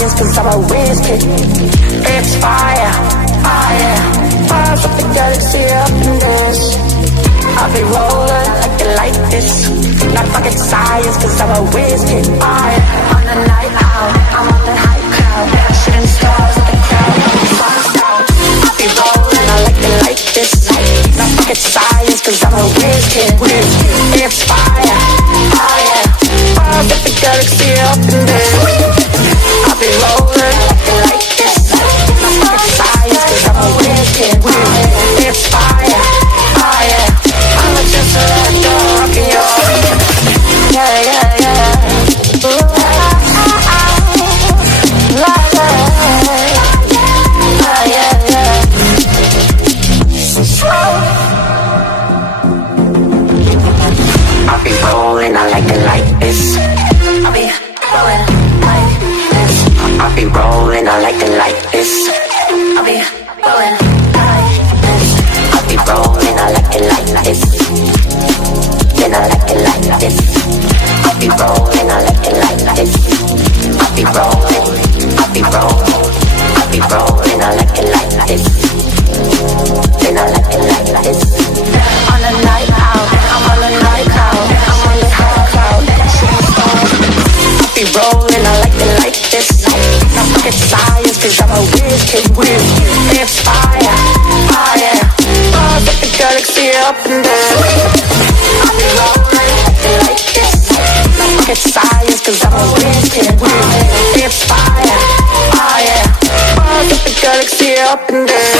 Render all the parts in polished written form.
science, cause I'm a whiz kid. It's fire, fire, fires up the galaxy up in this. I'll be rolling like it like this. Not fucking science, cause I'm a whiz kid. Fire, on the night out, I'm on the high cloud. Shooting stars at the crowd, I'll be rolling, I like it like this. Not fucking science, cause I'm a whiz kid. It's fire, fire, fires up the galaxy up in this. I'll be rolling like this. Not fucking science, cause I'm a whiz kid. It's fire, fire, I'm a just a rock and roll. Yeah, yeah, yeah. Ooh, I'll be rolling, I like it like this. I'll be rolling like this. I'll be rolling, I like it like this. I'll be rolling like this. I'll be rolling, I like it like this. Then I like it like this. I'll be rolling, I like it like this. I'll be rolling, I'll be rolling, I'll be rolling, I like it like this. Then I like it like this. On the night out, I'm on the night out, I'm on the high cloud. I'll be rolling, I like it like this. Not fucking science, cause I'm a whiz kid. It's fire, fire, fires up the galaxy up in there. I'll be rolling like this. Not fucking science, cause I'm a whiz kid. It's fire, fire, fires up the galaxy up in there.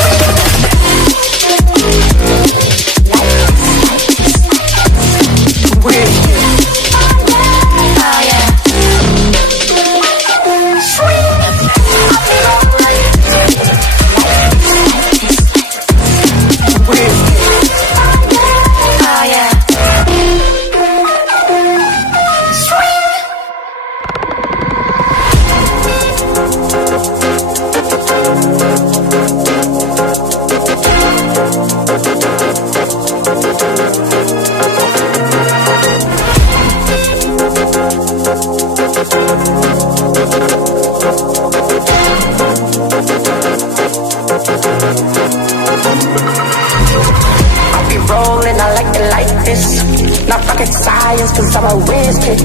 Not fucking science, cause I'm a whiz kid.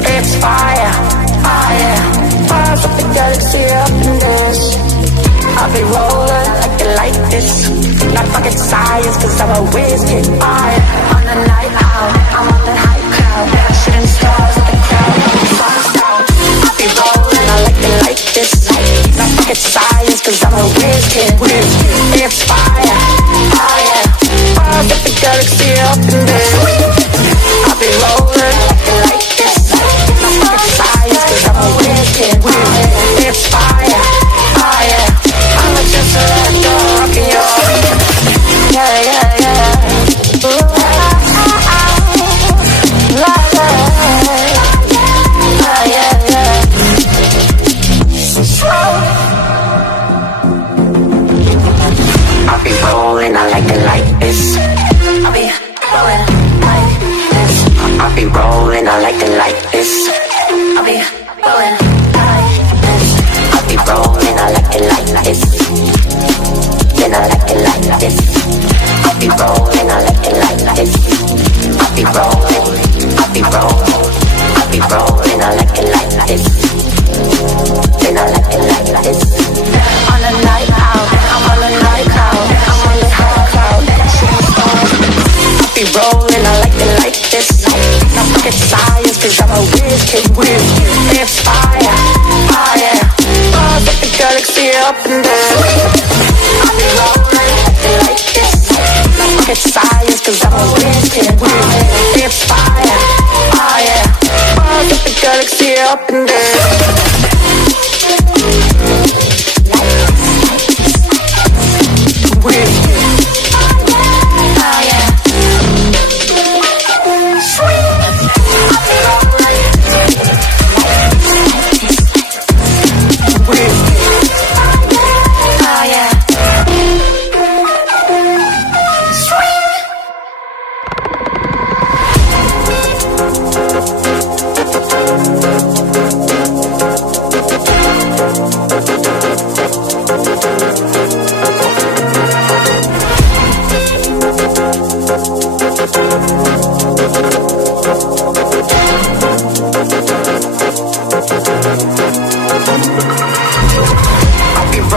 It's fire, fire, fires up the galaxy up in this. I'll be rolling like it like this. Not fucking science, cause I'm a whiz kid. Fire, on the night out, I'm on the high cloud. Shooting stars at the crowd, I'll be rolling, I like it like this. Not fucking science, cause I'm a whiz kid. It's fire, fire, fires up the galaxy up in this. I'll be rolling like this. Not fucking science, cause I'm a whiz kid. It's fire, fire, I'm a just a rock and roll. Yeah, yeah, yeah. Ooh, yeah, yeah. I'll be rolling, I like it like this. I'll be rolling like this. I'll be rolling, I like it like this. I'll be rolling like this. I'll be rolling, I like it like this. Then I like it like this. I'll be rolling, I like it like this. I'll be rolling, I'll be rolling, I'll be rolling, I like it like this. Then I like it like this. On the night out, I'm on the night out, I'm on the high cloud. I'll be rolling, I like it like this. Not fucking science, cause I'm a whiz kid. It's fire, fire, fires up the galaxy up in there. I'll be rolling like this. Not fucking science, cause I'm a whiz kid. It's fire, fire, fires up the galaxy up in there.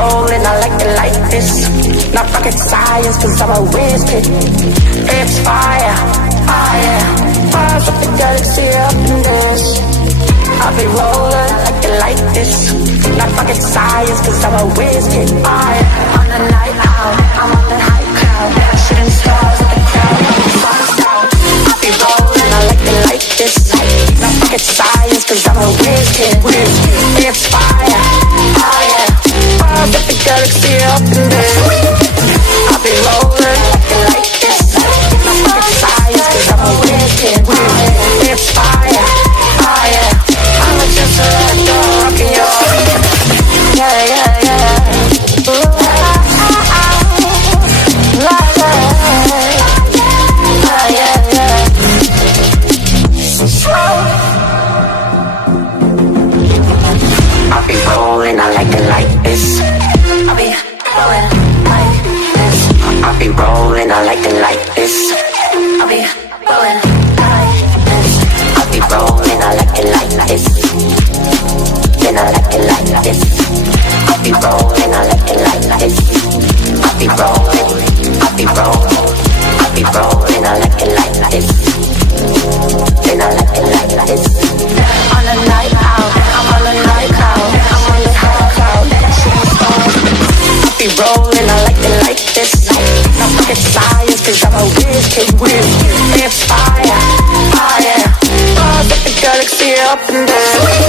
rolling, I like it like this. Not rocket science, cause I'm a whiz kid. It's fire, fire. Fires up the galaxy up in this. I'll be rolling like it like this. Not rocket science, cause I'm a whiz kid. Fire. On the night out, I'm on the high cloud. Shooting stars at the crowd, sun's out. I'll be rolling, I like it like this. Not rocket science, cause I'm a whiz kid. It's fire, fire. Fires up the galaxy up in this. I'll be rolling like it like this. Not rocket science, cause I'm a whiz kid. It's fire, fire. I'm just a dog in your yeah, yeah, yeah. Ooh, I'll be rolling, I like it like this. I'll be rolling like this. I'll be rolling, I like it like this. I'll be rolling like this. I'll be rolling, I like it like this. Then I like it like this. I'll be rolling, I like it like this. I'll be rolling, I'll be rolling, I'll be rolling, I like it like this. Then I like it like this. On a night out, I'm on a night out, I'm on the high cloud, shooting stars. I'll be rolling, I like it like this. Not rocket science, cause I'm a whiz kid. It's fire, fire. Fires up the galaxy up in there.